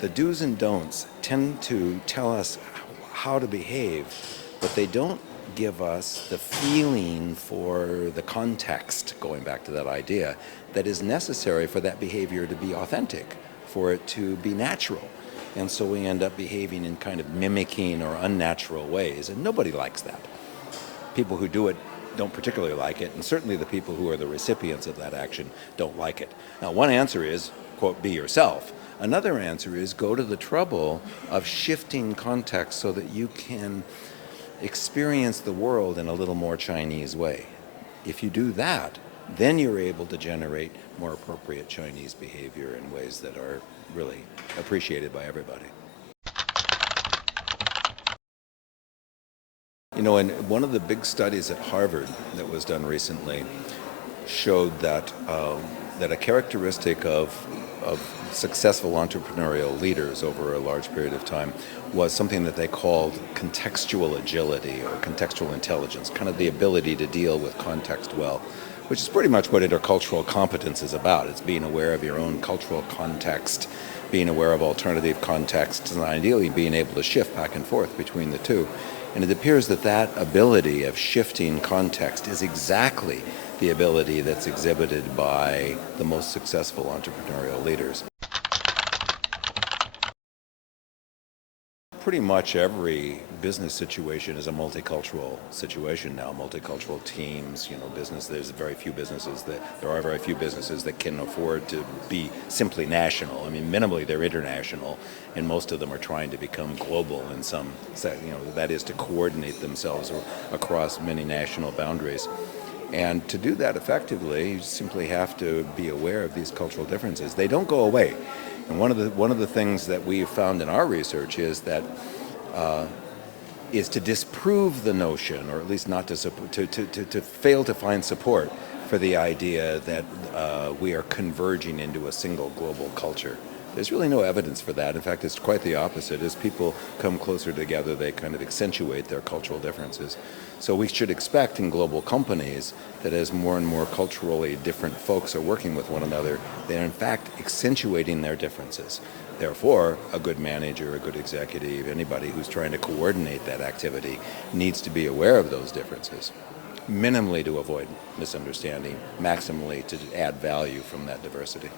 The do's and don'ts tend to tell us how to behave, but they don't give us the feeling for the context, going back to that idea, that is necessary for that behavior to be authentic, for it to be natural. And so we end up behaving in kind of mimicking or unnatural ways, and nobody likes that. People who do it don't particularly like it, and certainly the people who are the recipients of that action don't like it. Now, one answer is, quote, be yourself. Another answer is go to the trouble of shifting context so that you can experience the world in a little more Chinese way. If you do that, then you're able to generate more appropriate Chinese behavior in ways that are really appreciated by everybody. You know, and one of the big studies at Harvard that was done recently showed that that a characteristic of successful entrepreneurial leaders over a large period of time was something that they called contextual agility or contextual intelligence, kind of the ability to deal with context well, which is pretty much what intercultural competence is about. It's being aware of your own cultural context, being aware of alternative contexts, and ideally being able to shift back and forth between the two. And it appears that that ability of shifting context is exactly the ability that's exhibited by the most successful entrepreneurial leaders. Pretty much every business situation is a multicultural situation now. Multicultural teams, you know, business. There are very few businesses that can afford to be simply national. I mean, minimally they're international, and most of them are trying to become global in some, that is to coordinate themselves across many national boundaries. And to do that effectively, you simply have to be aware of these cultural differences. They don't go away. And one of the things that we've found in our research is that is to disprove the notion, or at least not to fail to find support for the idea that we are converging into a single global culture. There's really no evidence for that. In fact, it's quite the opposite. As people come closer together, they kind of accentuate their cultural differences. So we should expect in global companies that as more and more culturally different folks are working with one another, they're in fact accentuating their differences. Therefore, a good manager, a good executive, anybody who's trying to coordinate that activity needs to be aware of those differences, minimally to avoid misunderstanding, maximally to add value from that diversity.